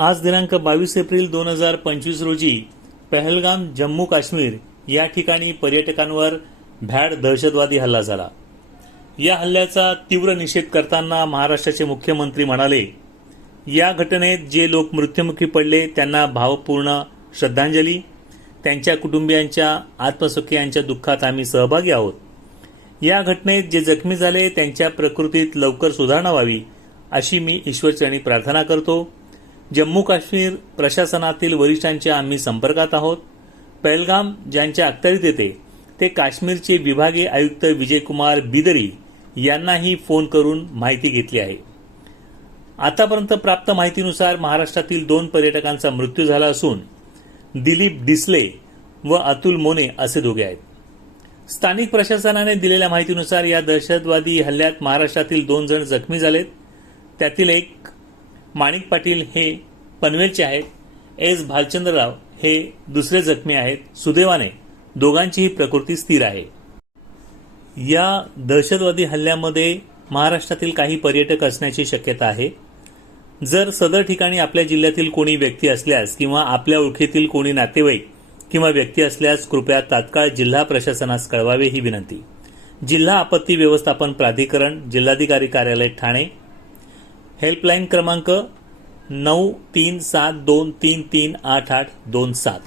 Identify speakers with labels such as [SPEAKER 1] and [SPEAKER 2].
[SPEAKER 1] आज दिनांक बावीस एप्रिल दोन हजार पंचवीस रोजी पहलगाम जम्मू काश्मीर या ठिकाणी पर्यटकांवर भॅड दहशतवादी हल्ला झाला. या हल्ल्याचा तीव्र निषेध करताना महाराष्ट्राचे मुख्यमंत्री म्हणाले या घटनेत जे लोक मृत्युमुखी पडले त्यांना भावपूर्ण श्रद्धांजली. त्यांच्या कुटुंबियांच्या आत्मसुखियांच्या दुःखात आम्ही सहभागी आहोत. या घटनेत जे जखमी झाले त्यांच्या प्रकृतीत लवकर सुधारणा व्हावी अशी मी ईश्वरचरणी प्रार्थना करतो. जम्मू काश्मीर प्रशासनातील वरिष्ठांच्या आम्ही संपर्कात आहोत. पहलगाम ज्यांच्या अखत्यारीत येते ते काश्मीरचे विभागीय आयुक्त विजयकुमार बिदरी यांनाही फोन करून माहिती घेतली आहे. आतापर्यंत प्राप्त माहितीनुसार महाराष्ट्रातील दोन पर्यटकांचा मृत्यू झाला असून दिलीप डिसले व अतुल मोने असे दोघे आहेत. स्थानिक प्रशासनाने दिलेल्या माहितीनुसार या दहशतवादी हल्ल्यात महाराष्ट्रातील दोन जण जखमी झालेत. त्यातील एक माणिक पाटील हे पनवेलचे आहेत. एस. भालचंद्रराव हे दुसरे जखमी आहेत. सुदैवाने दोघांचीही प्रकृती स्थिर आहे. या दहशतवादी हल्ल्यामध्ये महाराष्ट्रातील काही पर्यटक असण्याची शक्यता आहे. जर सदर ठिकाणी आपल्या जिल्ह्यातील कोणी व्यक्ती असल्यास किंवा आपल्या ओळखीतील कोणी नातेवाईक किंवा व्यक्ती असल्यास कृपया तात्काळ जिल्हा प्रशासनास कळवावे ही विनंती. जिल्हा आपत्ती व्यवस्थापन प्राधिकरण जिल्हाधिकारी कार्यालय ठाणे हेल्पलाईन क्रमांक नऊ तीन सात दोन तीन तीन आठ आठ दोन सात.